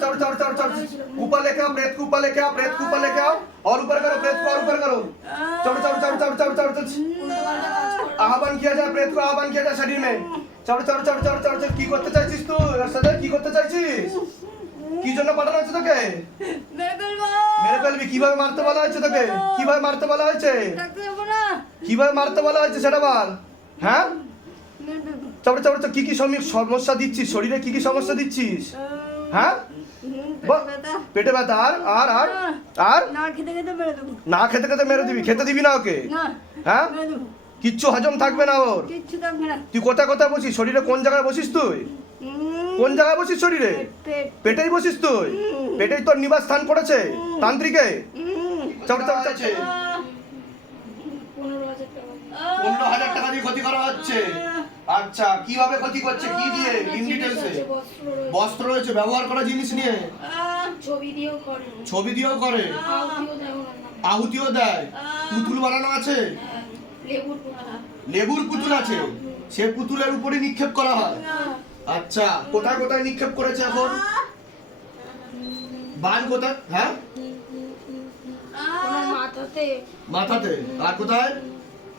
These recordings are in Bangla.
चढ़ो चढ़ो चढ़ो चढ़ो ऊपर लेके आओ ब्रेथ को ऊपर लेके आओ ब्रेथ को ऊपर लेके आओ और ऊपर करो ब्रेथ को और ऊपर करो चढ़ो चढ़ो चढ़ो चढ़ो चढ़ो चढ़ो आह्वान किया जाए ब्रेथ को आह्वान किया जाए शरीर में की করতে চাইছিস তুই রাশাদার কি করতে চাইছিস কি জন্য পাঠানো হয়েছে তোকে মেরে ফেলবি কীভাবে মারতে বলা হয়েছে তোকে কীভাবে মারতে বলা হয়েছে কীভাবে মারতে বলা হয়েছে সেটা বল হ্যাঁ তারপরে তারপরে কি কি সমস্যা দিচ্ছিস শরীরে কি কি সমস্যা দিচ্ছিস হ্যাঁ পেটে ব্যথা। আর আর আর? আর? না খেতে খেতে মেরে দেবো। না খেতে খেতে মেরে দিবি? খেতে দিবি না ওকে? হ্যাঁ? কিচ্ছু হজম থাকবে না ওর? কিচ্ছু থাকবে না। তুই কোথায় কোথায় বসিস? শরীরে কোন জায়গায় বসিস তুই? কোন জায়গায় বসিস শরীরে? পেটেই বসিস তুই? পেটেই তোর নিবাস স্থান পড়েছে তান্ত্রিকে। পনেরো হাজার টাকা। পনেরো হাজার টাকা দিয়ে ক্ষতি করা হচ্ছে। আচ্ছা কীভাবে ক্ষতি করছে? কি দিয়ে? ইন ডিটেলসে বস্ত্র রয়েছে। ব্যবহার করা জিনিস নিয়ে? ছবি দিয়েও করে। ছবি দিয়েও করে? আহুতিও দেয় পুতুল বানানো আছে? হ্যাঁ, লেবুর পুতুল। আছে? সে পুতুলের উপরে নিক্ষেপ করা হয়? আচ্ছা কোথায় কোথায় নিক্ষেপ করেছে এখন? বান কোথায়? হ্যাঁ? মাথাতে। মাথাতে। আর কোথায়?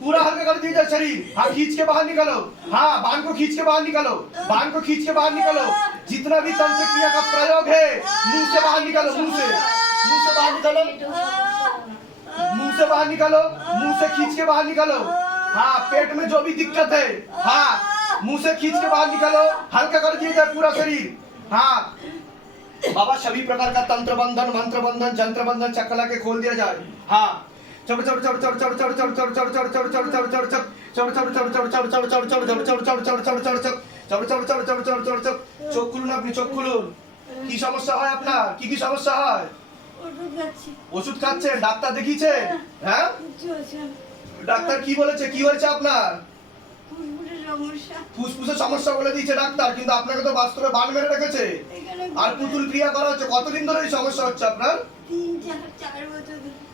पूरा हल्का कर दीजिए शरीर हाँ खींच के बाहर निकलो हाँ बांध को खींच के बाहर निकलो बांध को खींच के बाहर निकलो जितना भी तंत्र क्रिया का प्रयोग है मुंह से बाहर निकलो मुंह से मुंह से बाहर निकलो मुंह से बाहर निकालो मुंह से खींच के बाहर निकालो हाँ पेट में जो भी दिक्कत है हाँ मुंह से खींच के बाहर निकालो हल्का कर दिया जाए पूरा शरीर हाँ बाबा सभी प्रकार का तंत्र बंधन मंत्र बंधन जंत्र बंधन चक्कला के खोल दिया जाए हाँ চোখ খুলুন আপনি চোখ খুলুন। কি সমস্যা হয় আপনার? কি কি সমস্যা হয়? ওষুধ খাচ্ছেন? ডাক্তার দেখিয়েছে? হ্যাঁ? ডাক্তার কি বলেছে? কি হয়েছে আপনার? ফুসফুসের সমস্যা। বলে দিয়েছে ডাক্তার কিন্তু আপনাকে তো বাস্তবে বান মেরে রেখেছে। আর পুতুল ক্রিয়া করা হচ্ছে। কতদিন ধরে এই সমস্যা হচ্ছে আপনার? তিন চার চার বছর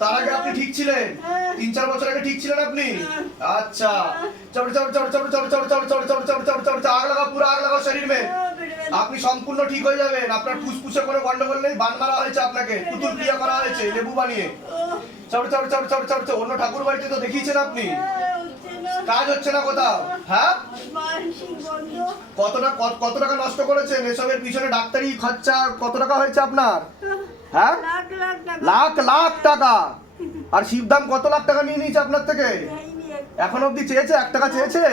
তার আগে আপনি ঠিক ছিলেন তিন চার বছর আগে ঠিক ছিলেন আপনি আচ্ছা চড় চড় চড় চড় চড় চড় চড় চড় চড় চড় চড় চড় আগ লাগাও পুরো আগ লাগাও শরীর। আপনি সম্পূর্ণ ঠিক হয়ে যাবেন আপনার ফুসফুসে কোনো গন্ডগোল নেই বান মারা হয়েছে আপনাকে পুতুল ক্রিয়া করা হয়েছে লেবু বানিয়ে চড় চড় চড় চড় চড় চড় অন্য ঠাকুর বাড়িতে তো দেখিয়েছেন আপনি কাজ হচ্ছে না কোথাও হ্যাঁ কত টাকা কত টাকা নষ্ট করেছেন এসবের পিছনে ডাক্তারি খরচা কত টাকা হয়েছে আপনার হ্যাঁ লাখ লাখ টাকা আর শিবদাম কত লাখ টাকা নিয়ে নিয়েছে আপনার থেকে এখন অবধি চেয়েছে এক টাকা চেয়েছে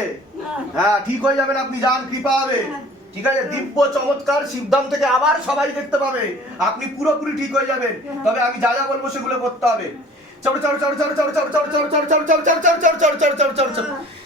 হ্যাঁ ঠিক হয়ে যাবেন আপনি যান কৃপা হবে ঠিক আছে দিব্য চমৎকার শিবদাম থেকে আবার সবাই দেখতে পাবে আপনি পুরোপুরি ঠিক হয়ে যাবেন তবে আমি যা যা বলব সেগুলো করতে হবে চড় চড় চড় চড় চড় চড় চড় চড় চড় চড় চড় চড় চড় চড় চড় চড় চড় চড়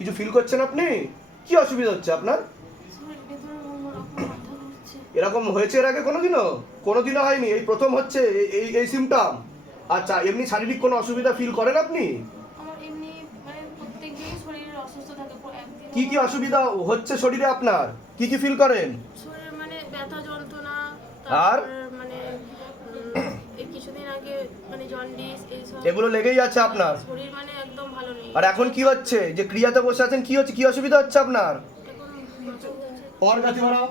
কিছু ফিল করছেন আপনি? কি অসুবিধা হচ্ছে আপনার? এরকম হয়েছে এর আগে কোনোদিনও? কোনোদিনও হয়নি এই প্রথম হচ্ছে এই- এই সিমটম আচ্ছা এমনি শারীরিক কোনো অসুবিধা ফিল করেন আপনি? মানে কি কি অসুবিধা হচ্ছে শরীরে আপনার? কি কি ফিল করেন? মানে আর? তারপর মানে উম, এই কিছুদিন আগে মানে জন্ডিস এইসব এগুলো লেগেই আছে আপনার শরীর মানে একদম ভালো নেই আর এখন কি হচ্ছে যে ক্রিয়াতে বসে আছেন কি হচ্ছে কি অসুবিধা হচ্ছে আপনার এখন মাথা ঘুরছে। और गति बढ़ाओ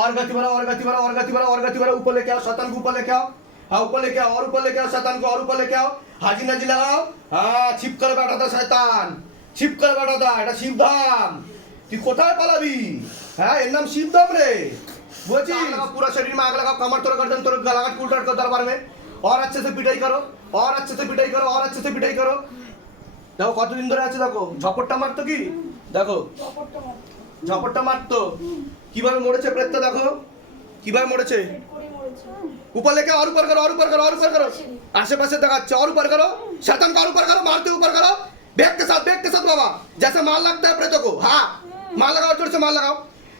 और गति बढ़ाओ और गति बढ़ाओ और गति बढ़ाओ और गति बढ़ाओ ऊपर लेके आओ शतान को ऊपर लेके आओ हाँ ऊपर लेके आओ और ऊपर लेके आओ शतान को और ऊपर लेके आओ हाजी नजी लगाओ हाँ छिप कर बैठा था शैतान छिप कर बैठा था এটা শিবধাম তুই কোথায় পালাবি হ্যাঁ এর নাম শিবধাম রে বুঝছিস पूरा शरीर में आग लगाओ कमर तोड़ गर्दन तोड़ गलाघाट उल्टा कर दरबार में और अच्छे से पिटाई करो, और अच्छे से पिटाई करो, और अच्छे से पिटाई करो। দেখো কতদিন ধরে আছে দেখো, ঝপটটা মারতো কি? দেখো, ঝপটটা মারতো। কীভাবে মরেছে প্রেতটা দেখো, কীভাবে মরেছে? উপর লেখে আর উপর করো, আর উপর করো, আর উপর করো। আশেপাশে দেখাচ্ছে, আর উপর করো। शैतान का ऊपर करो मारते ऊपर करो बैग के साथ बैग के साथ बाबा जैसे माल लगता है प्रेतों को हाँ माल लगाओ जोर से माल लगाओ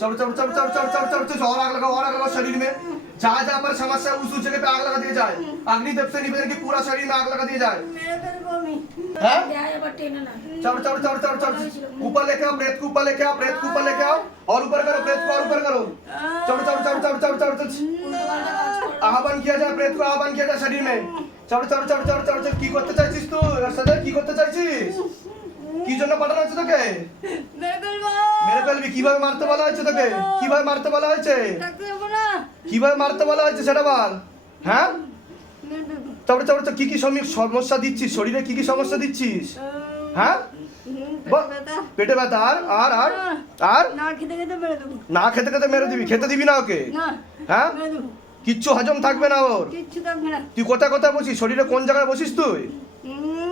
चल चल चल चल चल चल चल चल और आग लगाओ और आग लगाओ शरीर में जहाँ जहाँ पर समस्या है, उस उस जगह पे आग लगा दिया जाए अग्निदेव से निवेदन की पूरा शरीर में आग लगा दिया जाए মেরে ফেলবো আমি हैं? দেয় আবার টেনে না चल चल चल चल चल चल। ऊपर लेके आओ प्रेत को ऊपर लेके आओ प्रेत को ऊपर लेके आओ और ऊपर करो प्रेत को और ऊपर करो चल चल चल चल चल चल चल উল্টোপাল্টা কাজ করে আহ্বান কিয়া যায় প্রেত को আহ্বান কিয়া যায় শরীর में চল চল চল চল চল চল কি করতে চাইছিস তুই এর সাথে কি করতে চাইছিস কি জন্য পাঠানো হয়েছে তোকে? মেরে ফেলবি কীভাবে মারতে বলা হয়েছে তোকে? কীভাবে মারতে বলা হয়েছে? কীভাবে মারতে বলা হয়েছে সেটা বার হ্যাঁ? তারপরে তারপরে কি কি সমস্যা দিচ্ছিস? শরীরে কি কি সমস্যা দিচ্ছিস? হ্যাঁ? পেটে ব্যথা। আর আর আর আর? না খেতে খেতে মেরে দিবি। খেতে দিবি। না ওকে? হ্যাঁ? কিচ্ছু হজম থাকবে না ওর। তুই কোথায় কোথায় বসিস? শরীরে কোন জায়গায় বসিস তুই?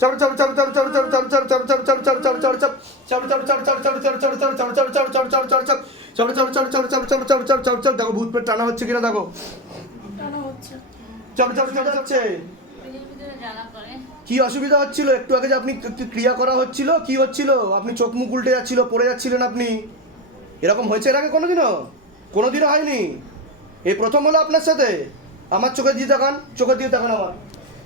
চাপ চাপ চাপ চাপ চাপ চাপ চাপ চাপ চাপ চাপ চাপ চাপ চাপ চাপ দেখো ভূত পেট টানা হচ্ছে কিনা দেখো কি অসুবিধা হচ্ছিল একটু আগে যে আপনি ক্রিয়া করা হচ্ছিল কি হচ্ছিল আপনি চোখ মুখ উল্টে যাচ্ছিল পড়ে যাচ্ছিলেন আপনি এরকম হয়েছে এর আগে কোনোদিনও কোনোদিনও হয়নি এই প্রথম হলো আপনার সাথে আমার চোখে দিয়ে দেখান চোখে দিয়ে দেখান আমার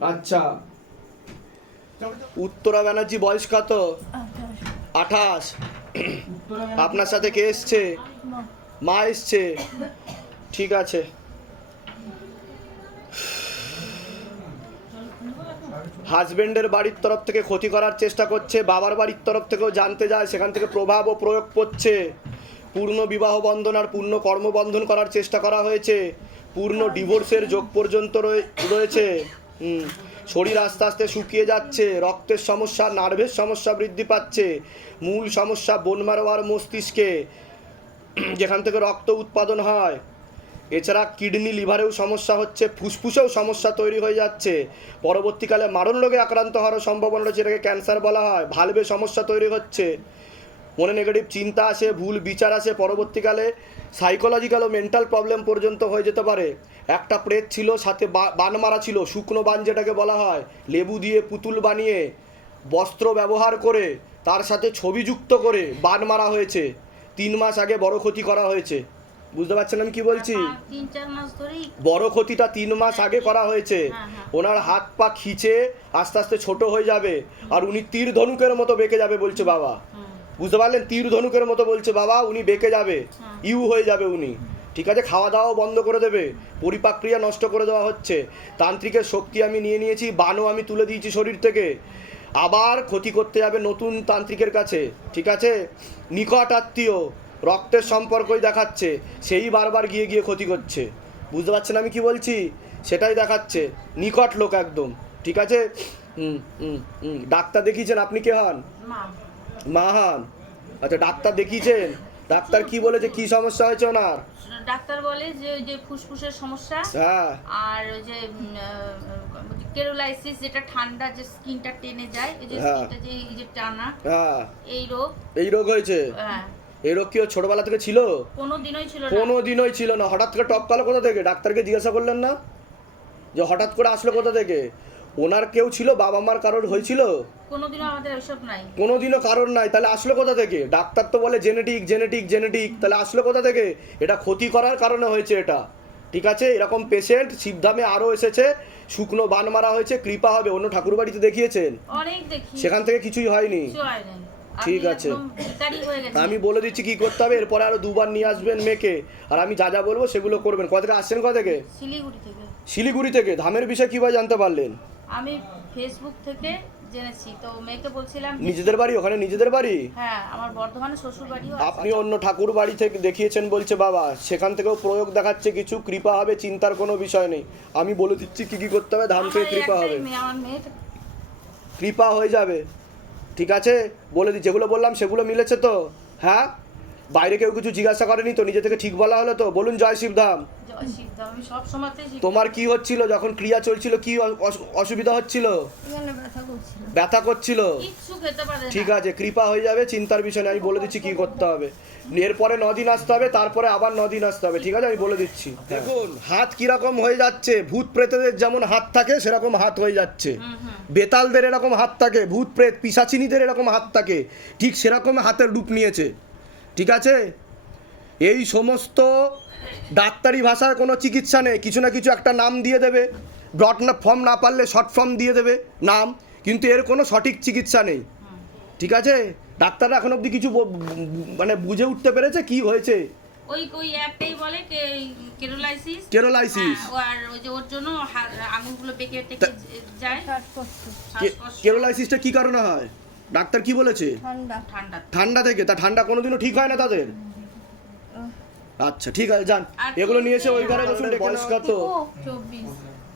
আচ্ছা। উত্তরা ব্যানার্জি বয়স কত? আঠাশ। আপনার সাথে কে এসছে? মা এসছে। ঠিক আছে। হাজবেন্ডের বাড়ির তরফ থেকে ক্ষতি করার চেষ্টা করছে, বাবার বাড়ির তরফ থেকেও জানতে যায়, সেখান থেকে প্রভাব ও প্রয়োগ করছে পূর্ণ বিবাহ বন্ধন আর পূর্ণ কর্মবন্ধন করার চেষ্টা করা হয়েছে। পূর্ণ ডিভোর্সের যোগ পর্যন্ত রয়ে- রয়েছে। শরীর আস্তে আস্তে শুকিয়ে যাচ্ছে, রক্তের সমস্যা, নার্ভের সমস্যা বৃদ্ধি পাচ্ছে, মূল সমস্যা বোন মারো মস্তিষ্কে, যেখান থেকে রক্ত উৎপাদন হয়। এছাড়া কিডনি, লিভারেও সমস্যা হচ্ছে, ফুসফুসেও সমস্যা তৈরি হয়ে যাচ্ছে। পরবর্তীকালে মারণ রোগে আক্রান্ত হওয়ার সম্ভাবনা রয়েছে, এটাকে ক্যান্সার বলা হয় ভালভে সমস্যা তৈরি হচ্ছে। মনে নেগেটিভ চিন্তা আসে ভুল বিচার আসে পরবর্তীকালে সাইকোলজিক্যাল ও মেন্টাল প্রবলেম পর্যন্ত হয়ে যেতে পারে। একটা প্রেত ছিল সাথে বান মারা ছিল শুকনো বান যেটাকে বলা হয় লেবু দিয়ে পুতুল বানিয়ে বস্ত্র ব্যবহার করে তার সাথে ছবি যুক্ত করে বান মারা হয়েছে। তিন মাস আগে বড় ক্ষতি করা হয়েছে। বুঝতে পারছেন আমি কি বলছি? মাস ধরেই বড় ক্ষতিটা তিন মাস আগে করা হয়েছে। হ্যাঁ, হ্যাঁ। ওনার হাত পা খিচে আস্তে আস্তে ছোট হয়ে যাবে আর উনি তীর ধনুকের মতো বেঁকে যাবে বলছে বাবা। বুঝতে পারলেন? তীর ধনুকের মতো বলছে বাবা উনি বেঁকে যাবে। হ্যাঁ। ইউ হয়ে যাবে উনি। ঠিক আছে খাওয়া দাওয়াও বন্ধ করে দেবে। পরিপাক্রিয়া নষ্ট করে দেওয়া হচ্ছে। তান্ত্রিকের শক্তি আমি নিয়ে নিয়েছি বানও আমি তুলে দিয়েছি শরীর থেকে। আবার ক্ষতি করতে যাবে নতুন তান্ত্রিকের কাছে। ঠিক আছে? নিকট আত্মীয় রক্তের সম্পর্কই দেখাচ্ছে। সেই বারবার গিয়ে গিয়ে ক্ষতি করছে। বুঝতে পারছেন আমি কি বলছি? সেটাই দেখাচ্ছে। নিকট লোক একদম। ঠিক আছে? হুম হুম হুম ডাক্তার দেখিয়েছেন আপনি কে হন? মাহান। আচ্ছা ডাক্তার দেখিয়েছেন? ডাক্তার কি বলেছে? কি সমস্যা হয়েছে ওনার? ডাক্তার বলে যে ওই যে ফুসফুসের সমস্যা হ্যাঁ। আর ওই যে কেরোলাইসিস যেটা ঠান্ডা যে স্কিনটা টেনে যায় এই যে হ্যাঁ। স্কিনটা যে এই যে টানা হ্যাঁ। এই রোগ। এই রোগ হয়েছে? হ্যাঁ। এই রোগ কি ছোটবেলা থেকে ছিল? কোনো দিনই ছিল না। কোনো দিনই ছিল না। হঠাৎ করে টপ কালো কোথা থেকে? ডাক্তারকে জিজ্ঞাসা করলেন না? যে হঠাৎ করে আসলো কোথা থেকে? ওনার কেউ ছিল? বাবা মার কারোর হয়েছিল? কোনোদিনও আমাদের ওইসব নাই। কোনোদিনও কারণ নাই। তাহলে আসলো কোথা থেকে? ডাক্তার তো বলে জেনেটিক জেনেটিক জেনেটিক তাহলে আসলো কোথা থেকে? এটা ক্ষতি করার কারণে হয়েছে এটা। ঠিক আছে? এরকম পেশেন্ট শিবধামে আরও এসেছে। শুকনো বান মারা হয়েছে কৃপা হবে। অন্য ঠাকুর বাড়িতে দেখিয়েছেন। সেখান থেকে কিছুই হয়নি। হয় ঠিক আছে। আমি বলে দিচ্ছি কি করতে হবে? এরপরে আরও দুবার নিয়ে আসবেন মেয়েকে। আর আমি যা যা বলব সেগুলো করবেন। কোথা থেকে আসছেন? কোথা থেকে? শিলিগুড়ি থেকে। শিলিগুড়ি থেকে। ধামের বিষয়ে কীভাবে জানতে পারলেন? আমি ফেসবুক থেকে জেনেছি। তো মেয়েকে বলছিলাম নিজেদের বাড়ি ওখানে নিজেদের বাড়ি? হ্যাঁ আমার বর্ধমানে শ্বশুর বাড়িও আপনি অন্য ঠাকুর বাড়ি থেকে দেখিয়েছেন বলছে বাবা সেখান থেকেও প্রয়োগ দেখাচ্ছে কিছু কৃপা হবে চিন্তার কোনো বিষয় নেই। আমি বলে দিচ্ছি কি কি করতে হবে ধাম থেকে কৃপা হবে। আমার কৃপা হয়ে যাবে। ঠিক আছে? বলে দিই যেগুলো বললাম সেগুলো মিলেছে তো? হ্যাঁ? বাইরে কেউ কিছু জিজ্ঞাসা করেনি তো? নিজে থেকে ঠিক বলা হলো তো? বলুন জয় শিবধাম। তোমার কি হচ্ছিল যখন ক্রিয়া চলছিল? কি অসুবিধা হচ্ছিল? ব্যথা করছিল। ঠিক আছে কৃপা হয়ে যাবে চিন্তার বিষয় আমি বলে দিচ্ছি কি করতে হবে। এরপরে নদিন আসতে হবে তারপরে আবার নদিন আসতে হবে ঠিক আছে? আমি বলে দিচ্ছি। দেখুন হাত কীরকম হয়ে যাচ্ছে ভূত প্রেতদের যেমন হাত থাকে সেরকম হাত হয়ে যাচ্ছে। বেতালদের এরকম হাত থাকে ভূত প্রেত পিসাচিনীদের এরকম হাত থাকে ঠিক সেরকম হাতের রূপ নিয়েছে। ঠিক আছে? এই সমস্ত ডাক্তারি ভাষার কোনো চিকিৎসা নেই। কিছু না কিছু একটা নাম দিয়ে দেবে। ব্রড না ফর্ম না পারলে শর্ট ফর্ম দিয়ে দেবে নাম। কিন্তু এর কোনো সঠিক চিকিৎসা নেই। ঠিক আছে? ডাক্তাররা এখন অবধি কিছু মানে বুঝে উঠতে পেরেছে কি হয়েছে? ওই ওই একটাই বলে কেরোলাইসিস। কেরোলাইসিস। হ্যাঁ, আর ওই যে ওর জন্য আঙুলগুলো বেঁকে যায়। শ্বাসকষ্ট। শ্বাসকষ্ট। কেরোলাইসিসটা কি কারণে হয়? ডাক্তার কি বলেছে? ঠান্ডা। ঠান্ডা। ঠান্ডা থেকে? তা ঠান্ডা কোনোদিনও ঠিক হয় না তাদের? আচ্ছা ঠিক আছে যান। এগুলো নিয়ে এসে ওই ঘরে বসুন বয়স কত চব্বিশ।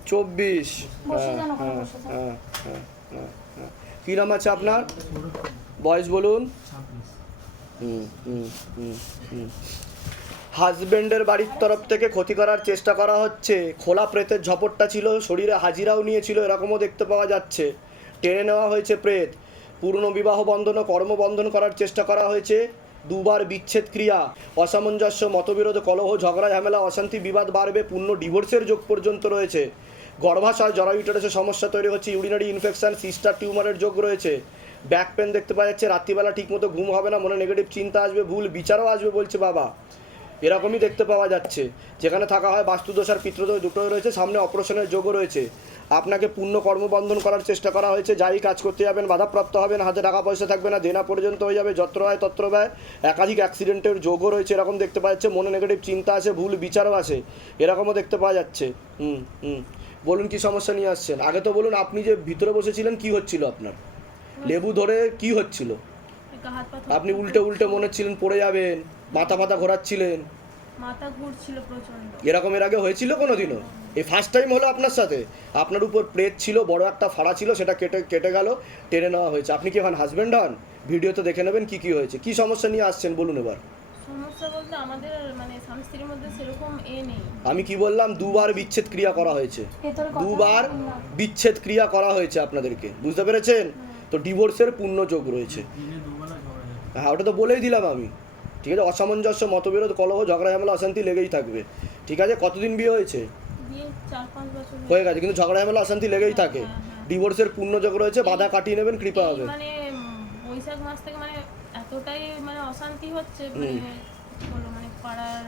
চব্বিশ। হ্যাঁ। হ্যাঁ, হ্যাঁ। কি নাম আছে আপনার? বয়স বলুন। হুম হুম হুম হুম। হাজবেন্ডের বাড়ির তরফ থেকে ক্ষতি করার চেষ্টা করা হচ্ছে। খোলা প্রেতের ঝপটটা ছিল শরীরে হাজিরাও নিয়েছিল এরকমও দেখতে পাওয়া যাচ্ছে। টেনে নেওয়া হয়েছে প্রেত। পূর্ণ বিবাহ বন্ধন ও কর্মবন্ধন করার চেষ্টা করা হয়েছে। দুবার বিচ্ছেদ ক্রিয়া, অসামঞ্জস্য, মতবিরোধ, কলহ, ঝগড়া, ঝামেলা, অশান্তি, বিবাদ বাড়বে, পূর্ণ ডিভোর্সের যোগ পর্যন্ত রয়েছে। গর্ভাশয় জরায়ুটারেসে সমস্যা তৈরি হচ্ছে, ইউরিনারি ইনফেকশন, সিস্টার টিউমারের যোগ রয়েছে। ব্যাক পেন দেখতে পাওয়া যাচ্ছে, রাত্রিবেলা ঠিকমতো ঘুম হবে না, মনে নেগেটিভ চিন্তা আসবে, ভুল বিচারও আসবে বলছে বাবা। এরকমই দেখতে পাওয়া যাচ্ছে। যেখানে থাকা হয় বাস্তুদোষ আর পিতৃদোষ দুটোই রয়েছে। সামনে অপারেশনের যোগও রয়েছে। আপনাকে পূর্ণ কর্মবন্ধন করার চেষ্টা করা হয়েছে। যাই কাজ করতে যাবেন বাধাপ্রাপ্ত হবেন হাতে টাকা পয়সা থাকবে না দেনা পর্যন্ত হয়ে যাবে যত্র হয় তত্র ব্যয়। একাধিক অ্যাক্সিডেন্টের যোগও রয়েছে এরকম দেখতে পাওয়া যাচ্ছে। মনে নেগেটিভ চিন্তা আছে ভুল বিচারও আছে এরকমও দেখতে পাওয়া যাচ্ছে। হুম হুম। বলুন কি সমস্যা নিয়ে আসছেন? আগে তো বলুন আপনি যে ভিতরে বসেছিলেন কি হচ্ছিল আপনার? লেবু ধরে কি হচ্ছিল? আপনি উল্টে উল্টে মনে হচ্ছিলেন পড়ে যাবেন। মাথা ফাতা ঘোরাচ্ছিলেন। মাথা ঘুরছিল প্রচণ্ড এরকম এর আগে হয়েছিল কোনোদিনও? এই ফার্স্ট টাইম হলো আপনার সাথে? আপনার উপর প্রেত ছিল বড় একটা ফাড়া ছিল সেটা কেটে কেটে গেল টেনে নেওয়া হয়েছে। আপনি কি এখন হাজব্যান্ড হন? ভিডিও তো দেখে নেবেন কি কি হয়েছে। কি সমস্যা নিয়ে আসছেন বলুন এবার। সমস্যা বলতে আমাদের মানে স্বামী স্ত্রীর মধ্যে সেরকম এ নেই। আমি কি বললাম? দুবার বিচ্ছেদ ক্রিয়া করা হয়েছে। দুবার বিচ্ছেদ ক্রিয়া করা হয়েছে আপনাদেরকে। বুঝতে পেরেছেন? তো ডিভোর্সের পূর্ণ যোগ রয়েছে। হ্যাঁ ওটা তো বলেই দিলাম আমি। ঠিক আছে? অসামঞ্জস্য মতবিরোধ কলহ ঝগড়া ঝামেলা অশান্তি লেগেই থাকবে। ঠিক আছে? কতদিন বিয়ে হয়েছে? হয়ে- হয়ে গেছে কিন্তু ঝগড়া ঝামেলা অশান্তি লেগেই থাকে। হ্যাঁ, হ্যাঁ। ডিভোর্সের পূর্ণ যোগ রয়েছে বাধা কাটিয়ে নেবেন কৃপা হবে। মানে বৈশাখ মাস থেকে মানে এতটাই মানে অশান্তি হচ্ছে মানে মানে পাড়ার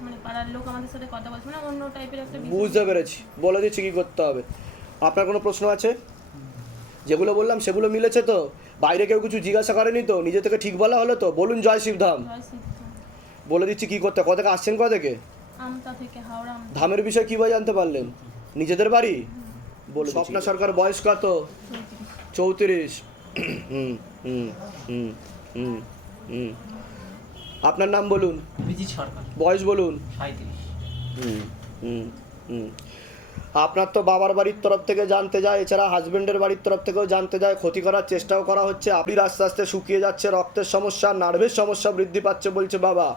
মানে পাড়ার লোক আমাদের সাথে কথা বলছে মানে অন্য টাইপের একটা বুঝতে পেরেছি। বলে দিচ্ছি কি করতে হবে। আপনার কোনো প্রশ্ন আছে? যেগুলো বললাম সেগুলো মিলেছে তো? বাইরে কেউ কিছু জিজ্ঞাসা করেনি তো? নিজে থেকে ঠিক বলা হলো তো? বলুন জয় শিবধাম। বলে দিচ্ছি কি করতে? কত থেকে আসছেন কত থেকে? আমতা থেকে হাওড়া আমতা। ধামের বিষয়ে কীভাবে জানতে পারলেন? নিজেদের বাড়ি? বলে স্বপ্না সরকার বয়স কত? চৌত্রিশ। হুম হুম হুম হুম হুম। আপনার নাম বলুন। বয়স বলুন। হুম হুম হুম। আপনার তো বাবার বাড়ির তরফ থেকে জানতে যায়, এছাড়া হাজবেন্ডের বাড়ির তরফ থেকেও জানতে যায়, ক্ষতি করার চেষ্টাও করা হচ্ছে। আপনি আস্তে আস্তে শুকিয়ে যাচ্ছে, রক্তের সমস্যা নার্ভের সমস্যা বৃদ্ধি পাচ্ছে বলছে বাবা।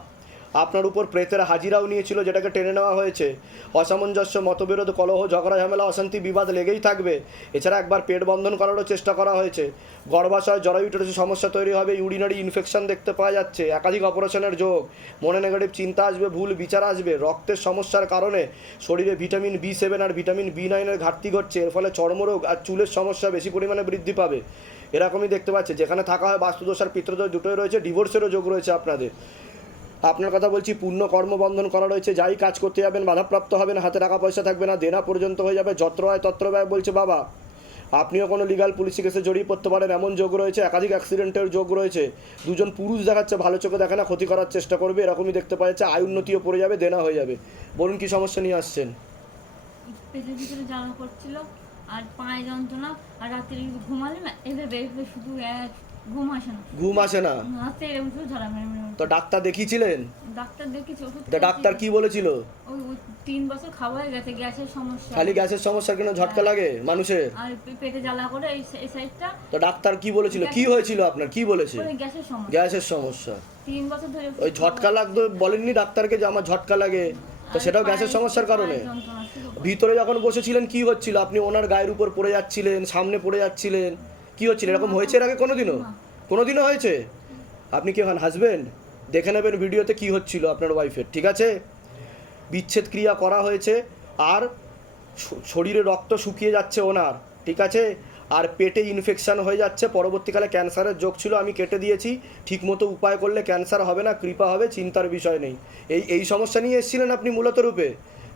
আপনার উপর প্রেতের হাজিরাও নিয়েছিল, যেটাকে টেনে নেওয়া হয়েছে। অসামঞ্জস্য, মতবিরোধ, কলহ, ঝগড়া, ঝামেলা, অশান্তি, বিবাদ লেগেই থাকবে। এছাড়া একবার পেট বন্ধন করারও চেষ্টা করা হয়েছে। গর্ভাশয় জরায়ুটের সমস্যা তৈরি হবে, ইউরিনারি ইনফেকশন দেখতে পাওয়া যাচ্ছে। একাধিক অপারেশনের যোগ। মনে নেগেটিভ চিন্তা আসবে, ভুল বিচার আসবে। রক্তের সমস্যার কারণে শরীরে ভিটামিন বি সেভেন আর ভিটামিন বি নাইনের ঘাটতি ঘটছে। এর ফলে চর্মরোগ আর চুলের সমস্যা বেশি পরিমাণে বৃদ্ধি পাবে। এরকমই দেখতে পাচ্ছে। যেখানে থাকা হয় বাস্তুদোষ আর পিত্রদোষ দুটোই রয়েছে। ডিভোর্সেরও যোগ রয়েছে আপনাদের। আপনার কথা বলছি, পূর্ণ কর্মবন্ধন করা রয়েছে, যাই কাজ করতে যাবেন, বাধাপ্রাপ্ত হবেন, হাতে টাকা পয়সা থাকবে না, দেনা পর্যন্ত হয়ে যাবে, যত্র হয় তত্র ব্যয় বলছে বাবা। আপনিও কোনো লিগাল পুলিশ কেসে জড়িয়ে পড়তে পারেন, এমন যোগ রয়েছে, একাধিক অ্যাক্সিডেন্টের যোগ রয়েছে। দুজন পুরুষ দেখাচ্ছে, ভালো চোখে দেখে না, ক্ষতি করার চেষ্টা করবে, এরকমই দেখতে পাওয়া যাচ্ছে, আয় উন্নতিও পড়ে যাবে, দেনা হয়ে যাবে। বলুন কি সমস্যা নিয়ে আসছেন? আর পায়ে যন্ত্রণা, আর রাত্রে ঘুমালে না এভাবে শুধু এক ঘুম আসে না। ঘুম আসে না? রাতে এরকম শুধু ঝাড়া তো ডাক্তার দেখিয়েছিলেন? ডাক্তার দেখেছি ওষুধ তা ডাক্তার কি বলেছিল? ওই তিন বছর খাওয়া হয়ে গেছে গ্যাসের সমস্যা। খালি গ্যাসের সমস্যার কেন ঝটকা লাগে মানুষের? আর পেটে জ্বালা করে এই এই সাইডটা। তো ডাক্তার কি বলেছিল? কি হয়েছিল আপনার? কি বলেছে? গ্যাসের সমস্যা। গ্যাসের সমস্যা। তিন বছর ধরে ওই ঝটকা লাগতো বলেননি ডাক্তারকে যে আমার ঝটকা লাগে? তো সেটাও গ্যাসের সমস্যার কারণে। ভিতরে যখন বসেছিলেন কি হচ্ছিল? আপনি ওনার গায়ের উপর পড়ে যাচ্ছিলেন সামনে পড়ে যাচ্ছিলেন। কি হচ্ছিল? এরকম হয়েছে এর আগে কোনোদিনও? কোনোদিনও হয়েছে? আপনি কি এখন হাসবেন্ড দেখে নেবেন ভিডিওতে কি হচ্ছিল আপনার ওয়াইফের ঠিক আছে? বিচ্ছেদ ক্রিয়া করা হয়েছে আর শরীরে রক্ত শুকিয়ে যাচ্ছে ওনার ঠিক আছে? আর পেটে ইনফেকশান হয়ে যাচ্ছে পরবর্তীকালে ক্যান্সারের যোগ ছিল আমি কেটে দিয়েছি ঠিকমতো উপায় করলে ক্যান্সার হবে না কৃপা হবে চিন্তার বিষয় নেই। এই এই সমস্যা নিয়ে এসেছিলেন আপনি মূলত রূপে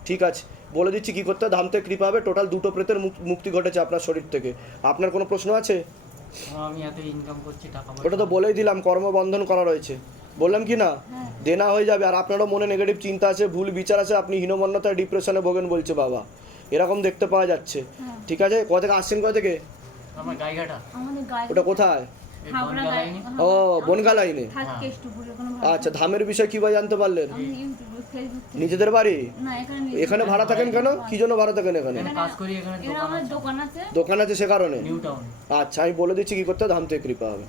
ঠিক আছে? বলে দিচ্ছি কী করতে হবে, ধাম থেকে কৃপা হবে। টোটাল দুটো প্রেতের মুক- মুক্তি ঘটেছে আপনার শরীর থেকে। আপনার কোনো প্রশ্ন আছে? আমি এত ইনকাম করছি টাকা ওটা তো বলেই দিলাম কর্মবন্ধন করা রয়েছে। বললাম কি না? দেনা হয়ে যাবে। আর আপনারও মনে নেগেটিভ চিন্তা আছে ভুল বিচার আছে আপনি হীনমন্যতায় ডিপ্রেশনে ভোগেন বলছে বাবা। এরকম দেখতে পাওয়া যাচ্ছে। ঠিক আছে? কোথা থেকে আসছেন কোথা থেকে? ওটা কোথায়? লাইনে। ও বনগা লাইনে। থাক কেষ্টপুরে কোনো আচ্ছা ধামের বিষয় কী জানতে পারলেন? নিজেদের বাড়ি? এখানে ভাড়া থাকেন কেন? কি জন্য ভাড়া থাকেন এখানে? দোকান আছে। সে কারণে? আচ্ছা আমি বলে দিচ্ছি কি করতে হবে, ধাম থেকে কৃপা হবে।